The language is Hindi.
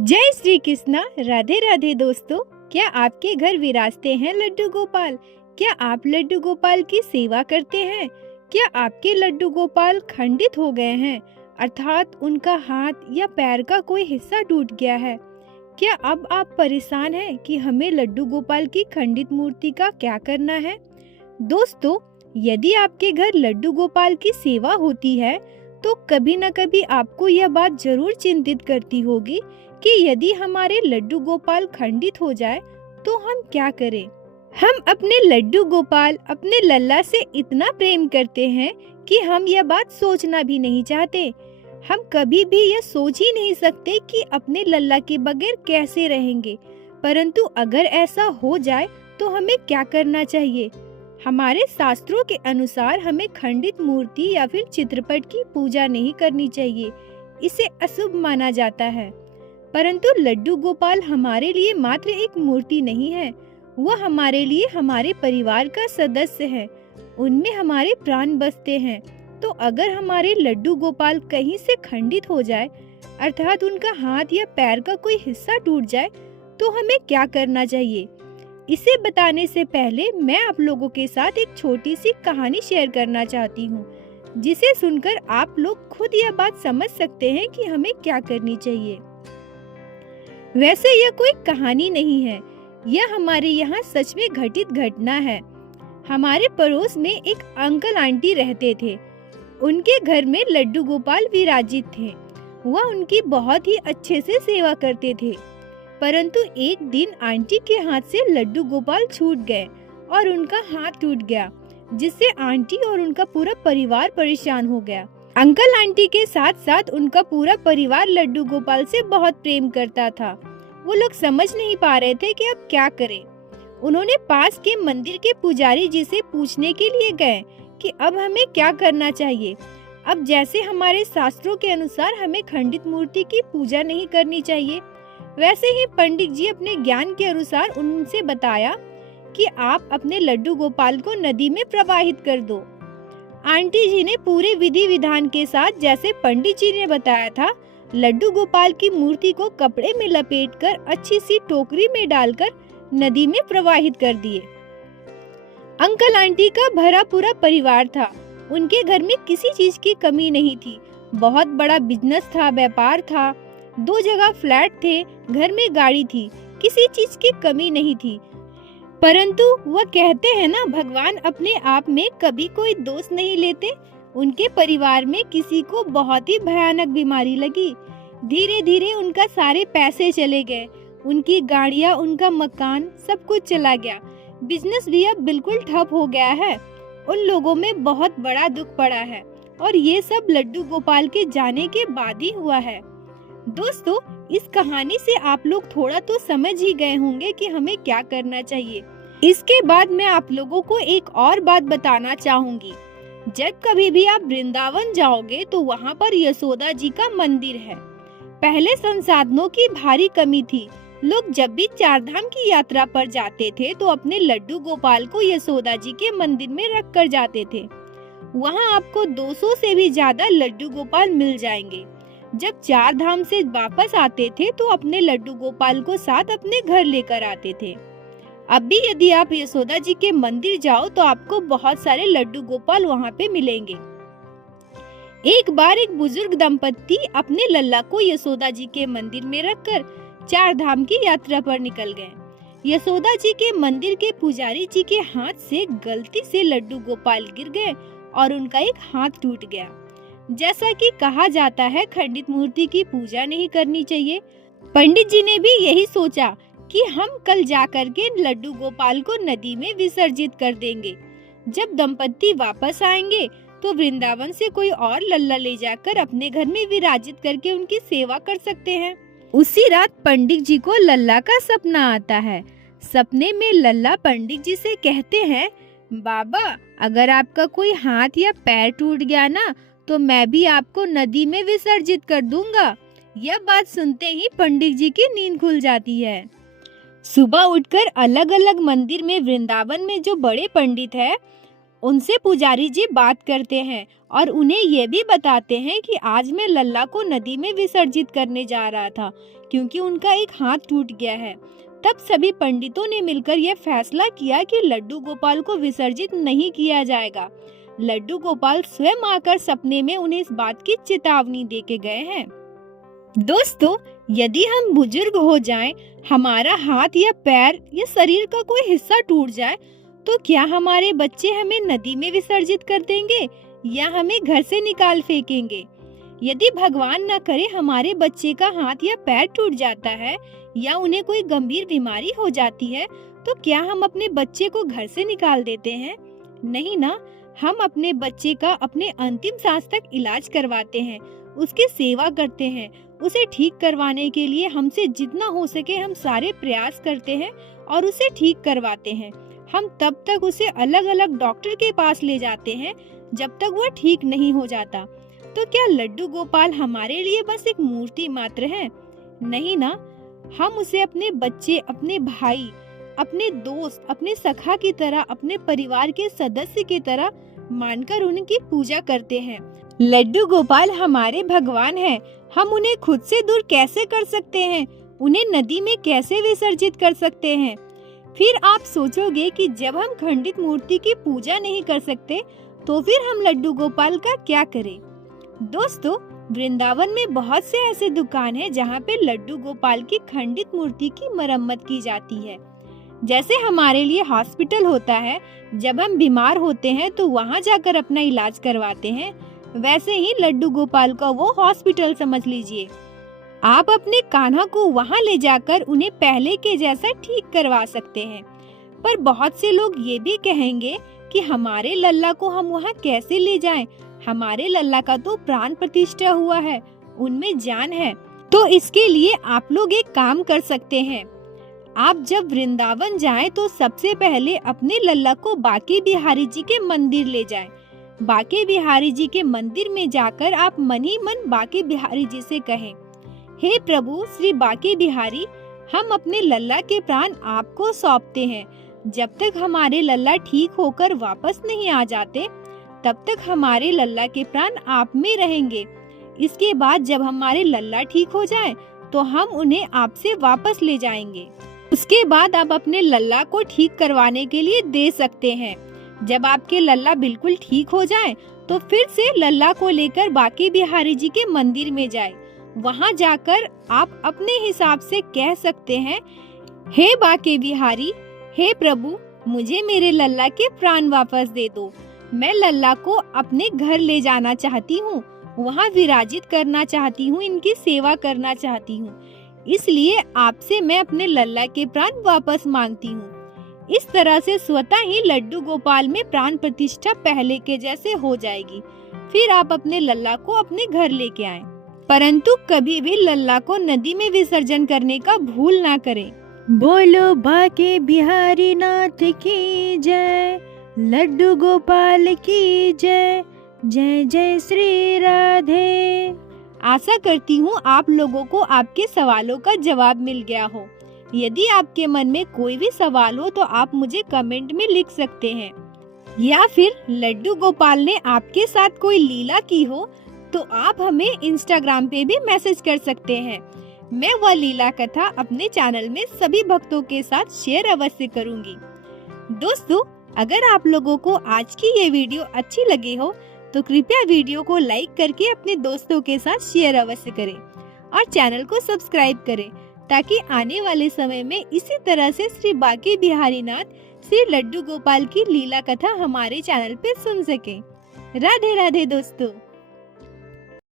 जय श्री कृष्णा। राधे राधे दोस्तों। क्या आपके घर विराजते हैं लड्डू गोपाल? क्या आप लड्डू गोपाल की सेवा करते हैं? क्या आपके लड्डू गोपाल खंडित हो गए हैं, अर्थात उनका हाथ या पैर का कोई हिस्सा टूट गया है? क्या अब आप परेशान हैं कि हमें लड्डू गोपाल की खंडित मूर्ति का क्या करना है? दोस्तों, यदि आपके घर लड्डू गोपाल की सेवा होती है तो कभी न कभी आपको यह बात जरूर चिंतित करती होगी कि यदि हमारे लड्डू गोपाल खंडित हो जाए तो हम क्या करें। हम अपने लड्डू गोपाल, अपने लल्ला से इतना प्रेम करते हैं कि हम यह बात सोचना भी नहीं चाहते। हम कभी भी यह सोच ही नहीं सकते कि अपने लल्ला के बगैर कैसे रहेंगे। परंतु अगर ऐसा हो जाए तो हमें क्या करना चाहिए? हमारे शास्त्रों के अनुसार हमें खंडित मूर्ति या फिर चित्रपट की पूजा नहीं करनी चाहिए, इसे अशुभ माना जाता है। परंतु लड्डू गोपाल हमारे लिए मात्र एक मूर्ति नहीं है, वह हमारे लिए हमारे परिवार का सदस्य है। उनमें हमारे प्राण बसते हैं। तो अगर हमारे लड्डू गोपाल कहीं से खंडित हो जाए, अर्थात उनका हाथ या पैर का कोई हिस्सा टूट जाए, तो हमें क्या करना चाहिए? इसे बताने से पहले मैं आप लोगों के साथ एक छोटी सी कहानी शेयर करना चाहती हूँ, जिसे सुनकर आप लोग खुद यह बात समझ सकते हैं कि हमें क्या करनी चाहिए। वैसे यह कोई कहानी नहीं है, यह हमारे यहाँ सच में घटित घटना है। हमारे पड़ोस में एक अंकल आंटी रहते थे। उनके घर में लड्डू गोपाल विराजित थे। वह उनकी बहुत ही अच्छे से सेवा करते थे। परंतु एक दिन आंटी के हाथ से लड्डू गोपाल छूट गए और उनका हाथ टूट गया, जिससे आंटी और उनका पूरा परिवार परेशान हो गया। अंकल आंटी के साथ साथ उनका पूरा परिवार लड्डू गोपाल से बहुत प्रेम करता था। वो लोग समझ नहीं पा रहे थे कि अब क्या करें। उन्होंने पास के मंदिर के पुजारी जी से पूछने के लिए गए कि अब हमें क्या करना चाहिए। अब जैसे हमारे शास्त्रों के अनुसार हमें खंडित मूर्ति की पूजा नहीं करनी चाहिए, वैसे ही पंडित जी अपने ज्ञान के अनुसार उनसे बताया कि आप अपने लड्डू गोपाल को नदी में प्रवाहित कर दो। आंटी जी ने पूरे विधि विधान के साथ जैसे पंडित जी ने बताया था, लड्डू गोपाल की मूर्ति को कपड़े में लपेटकर अच्छी सी टोकरी में डालकर नदी में प्रवाहित कर दिए। अंकल आंटी का भरा पूरा परिवार था। उनके घर में किसी चीज की कमी नहीं थी। बहुत बड़ा बिजनेस था, व्यापार था, 2 जगह फ्लैट थे, घर में गाड़ी थी, किसी चीज की कमी नहीं थी। परंतु वह कहते हैं ना, भगवान अपने आप में कभी कोई दोष नहीं लेते। उनके परिवार में किसी को बहुत ही भयानक बीमारी लगी। धीरे धीरे उनका सारे पैसे चले गए, उनकी गाड़ियाँ, उनका मकान, सब कुछ चला गया। बिजनेस भी अब बिल्कुल ठप हो गया है। उन लोगों में बहुत बड़ा दुख पड़ा है और ये सब लड्डू गोपाल के जाने के बाद ही हुआ है। दोस्तों, इस कहानी से आप लोग थोड़ा तो समझ ही गए होंगे कि हमें क्या करना चाहिए। इसके बाद मैं आप लोगों को एक और बात बताना चाहूंगी। जब कभी भी आप वृंदावन जाओगे तो वहाँ पर यशोदा जी का मंदिर है। पहले संसाधनों की भारी कमी थी। लोग जब भी 4 धाम की यात्रा पर जाते थे तो अपने लड्डू गोपाल को यशोदा जी के मंदिर में रख कर जाते थे। वहाँ आपको 200 से भी ज्यादा लड्डू गोपाल मिल जाएंगे। जब 4 धाम से वापस आते थे तो अपने लड्डू गोपाल को साथ अपने घर लेकर आते थे। अब भी यदि आप यशोदा जी के मंदिर जाओ तो आपको बहुत सारे लड्डू गोपाल वहाँ पे मिलेंगे। एक बार एक बुजुर्ग दंपत्ति अपने लल्ला को यशोदा जी के मंदिर में रखकर 4 धाम की यात्रा पर निकल गए। यशोदा जी के मंदिर के पुजारी जी के हाथ से गलती से लड्डू गोपाल गिर गए और उनका एक हाथ टूट गया। जैसा कि कहा जाता है, खंडित मूर्ति की पूजा नहीं करनी चाहिए। पंडित जी ने भी यही सोचा कि हम कल जाकर के लड्डू गोपाल को नदी में विसर्जित कर देंगे। जब दंपत्ति वापस आएंगे तो वृंदावन से कोई और लल्ला ले जाकर अपने घर में विराजित करके उनकी सेवा कर सकते हैं। उसी रात पंडित जी को लल्ला का सपना आता है। सपने में लल्ला पंडित जी से कहते हैं, बाबा, अगर आपका कोई हाथ या पैर टूट गया ना तो मैं भी आपको नदी में विसर्जित कर दूंगा। यह बात सुनते ही पंडित जी की नींद खुल जाती है। सुबह उठकर अलग अलग मंदिर में वृंदावन में जो बड़े पंडित है, उनसे पुजारी जी बात करते हैं और उन्हें ये भी बताते हैं कि आज मैं लल्ला को नदी में विसर्जित करने जा रहा था क्योंकि उनका एक हाथ टूट गया है। तब सभी पंडितों ने मिलकर यह फैसला किया कि लड्डू गोपाल को विसर्जित नहीं किया जाएगा। लड्डू गोपाल स्वयं आकर सपने में उन्हें इस बात की चेतावनी देके गए हैं। दोस्तों, यदि हम बुजुर्ग हो जाएं, हमारा हाथ या पैर या शरीर का कोई हिस्सा टूट जाए, तो क्या हमारे बच्चे हमें नदी में विसर्जित कर देंगे या हमें घर से निकाल फेंकेंगे? यदि भगवान न करे हमारे बच्चे का हाथ या पैर टूट जाता है या उन्हें कोई गंभीर बीमारी हो जाती है, तो क्या हम अपने बच्चे को घर से निकाल देते हैं? नहीं ना, हम अपने बच्चे का अपने अंतिम सांस तक इलाज करवाते हैं, उसकी सेवा करते हैं। उसे ठीक करवाने के लिए हमसे जितना हो सके हम सारे प्रयास करते हैं और उसे ठीक करवाते हैं। हम तब तक उसे अलग अलग डॉक्टर के पास ले जाते हैं जब तक वो ठीक नहीं हो जाता। तो क्या लड्डू गोपाल हमारे लिए बस एक मूर्ति मात्र है? नहीं ना, हम उसे अपने बच्चे, अपने भाई, अपने दोस्त, अपने सखा की तरह, अपने परिवार के सदस्य की तरह मानकर उनकी पूजा करते हैं। लड्डू गोपाल हमारे भगवान हैं। हम उन्हें खुद से दूर कैसे कर सकते हैं? उन्हें नदी में कैसे विसर्जित कर सकते हैं? फिर आप सोचोगे कि जब हम खंडित मूर्ति की पूजा नहीं कर सकते तो फिर हम लड्डू गोपाल का क्या करें? दोस्तों, वृंदावन में बहुत से ऐसे दुकान हैं जहाँ पे लड्डू गोपाल की खंडित मूर्ति की मरम्मत की जाती है। जैसे हमारे लिए हॉस्पिटल होता है, जब हम बीमार होते हैं तो वहाँ जाकर अपना इलाज करवाते हैं, वैसे ही लड्डू गोपाल का वो हॉस्पिटल समझ लीजिए। आप अपने कान्हा को वहाँ ले जाकर उन्हें पहले के जैसा ठीक करवा सकते हैं। पर बहुत से लोग ये भी कहेंगे कि हमारे लल्ला को हम वहाँ कैसे ले जाएं? हमारे लल्ला का तो प्राण प्रतिष्ठा हुआ है, उनमें जान है। तो इसके लिए आप लोग एक काम कर सकते हैं। आप जब वृंदावन जाएं तो सबसे पहले अपने लल्ला को बांके बिहारी जी के मंदिर ले जाएं। बांके बिहारी जी के मंदिर में जाकर आप मन ही मन बांके बिहारी जी से कहें, हे प्रभु श्री बांके बिहारी, हम अपने लल्ला के प्राण आपको सौंपते हैं। जब तक हमारे लल्ला ठीक होकर वापस नहीं आ जाते, तब तक हमारे लल्ला के प्राण आप में रहेंगे। इसके बाद जब हमारे लल्ला ठीक हो जाए तो हम उन्हें आपसे वापस ले जाएंगे। उसके बाद आप अपने लल्ला को ठीक करवाने के लिए दे सकते हैं। जब आपके लल्ला बिल्कुल ठीक हो जाए तो फिर से लल्ला को लेकर बांके बिहारी जी के मंदिर में जाए। वहाँ जाकर आप अपने हिसाब से कह सकते हैं, हे बांके बिहारी, हे प्रभु, मुझे मेरे लल्ला के प्राण वापस दे दो। मैं लल्ला को अपने घर ले जाना चाहती हूँ, वहाँ विराजित करना चाहती हूँ, इनकी सेवा करना चाहती हूँ। इसलिए आपसे मैं अपने लल्ला के प्राण वापस मांगती हूँ। इस तरह से स्वतः ही लड्डू गोपाल में प्राण प्रतिष्ठा पहले के जैसे हो जाएगी। फिर आप अपने लल्ला को अपने घर लेके आएं। परंतु कभी भी लल्ला को नदी में विसर्जन करने का भूल ना करें। बोलो बांके बिहारी नाथ की जय, लड्डू गोपाल की जय, जय जय श्री राधे। आशा करती हूँ आप लोगों को आपके सवालों का जवाब मिल गया हो। यदि आपके मन में कोई भी सवाल हो तो आप मुझे कमेंट में लिख सकते हैं, या फिर लड्डू गोपाल ने आपके साथ कोई लीला की हो तो आप हमें इंस्टाग्राम पे भी मैसेज कर सकते हैं। मैं वह लीला कथा अपने चैनल में सभी भक्तों के साथ शेयर अवश्य करूंगी। दोस्तों, अगर आप लोगों को आज की ये वीडियो अच्छी लगी हो तो कृपया वीडियो को लाइक करके अपने दोस्तों के साथ शेयर अवश्य करें और चैनल को सब्सक्राइब करें, ताकि आने वाले समय में इसी तरह से श्री बांके बिहारी नाथ, श्री लड्डू गोपाल की लीला कथा हमारे चैनल पे सुन सकें। राधे राधे दोस्तों।